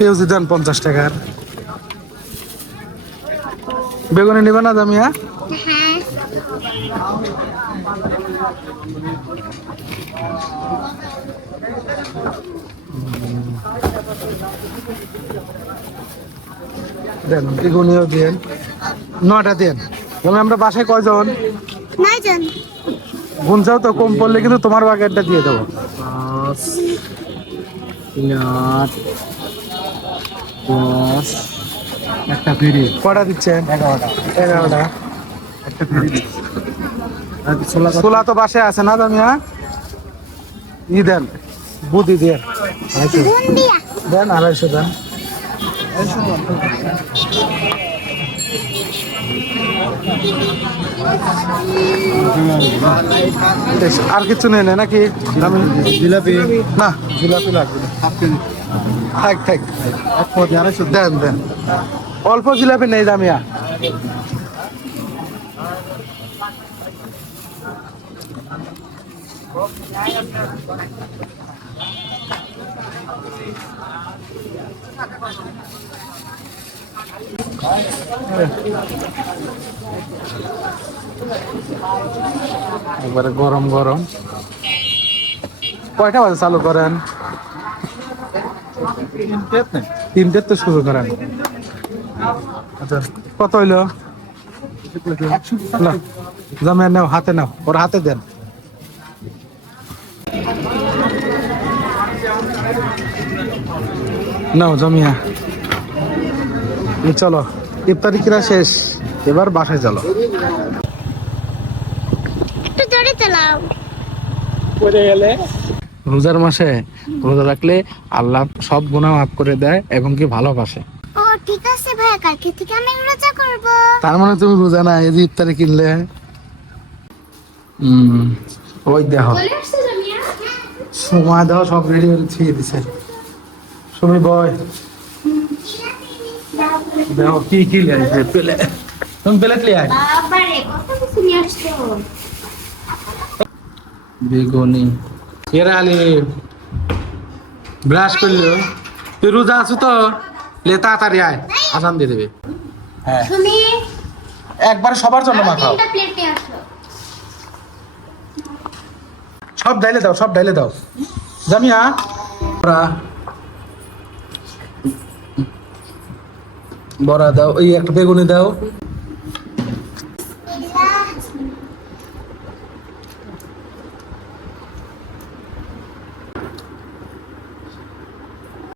পেঁয়াজি দেন পঞ্চাশ টাকার বেগুনি নিবে না জামিয়া হ্যাঁ দেন বেগুনিও দেন। নটা দেন। এবং আমরা বাসায় কয়জন? নাই জান গুনছাও তো কম পড়লে কিন্তু তোমার বাগেরটা দিয়ে দেবো। পাঁচ আট দশ একটা ফেরি কটা দিচ্ছেন এগারোটা। এগারোটা। একটা ফেরি আর ছোলা তো বাসায় আছে না জামিয়া ই দেন। বুদ্ধি দেন দেন আড়াইশো দেন। বেশ, আর কিছু নেই না নাকি? আমি জিলাপি। না। জিলাপি লাগবে। থাক থাক। দেন। অল্প জিলাপি নেই দামিয়া। একবারে গরম গরম। কয়টা বাজে চালু করেন? তিনটের তো শুরু করেন আচ্ছা কত হইল? না জামিয়া নাও হাতে নাও ওর হাতে দেন। নাও জামিয়া। চলো ইফতারি কিরা শেষ এবার বাসায় চলো। একটু জোরে চালাও। রোজার মাসে রোজা রাখলে আল্লাহ সব গুণা মাফ করে দেয় এবং কি ভালোবাসে। ও ঠিক আছে ভাইয়া কালকে থেকে আমি রোজা করব। তার মানে তুমি রোজা না এই যে ইফতারি কিনলে। হম ওই দেখো। সময় দাও সব রেডি করে দিছে। সুমি বয় দেখো কি কি লিয়াইছে পেলে তুমি প্লেট লিয়ে আয়। কত কিছু নিয়ে আসছো? বেগুনি। এরা আলি ব্রাশ করল। তুই রোজা আছো তো? লে তাড়াতাড়ি আয় আসান দিয়ে দেবে। হ্যাঁ। তুমি একবার সবার জন্য মাখাও। সব ডাইলে দাও সব ডাইলে দাও। জামিয়া বড়া। বড়া দাও এই একটা বেগুনি দাও।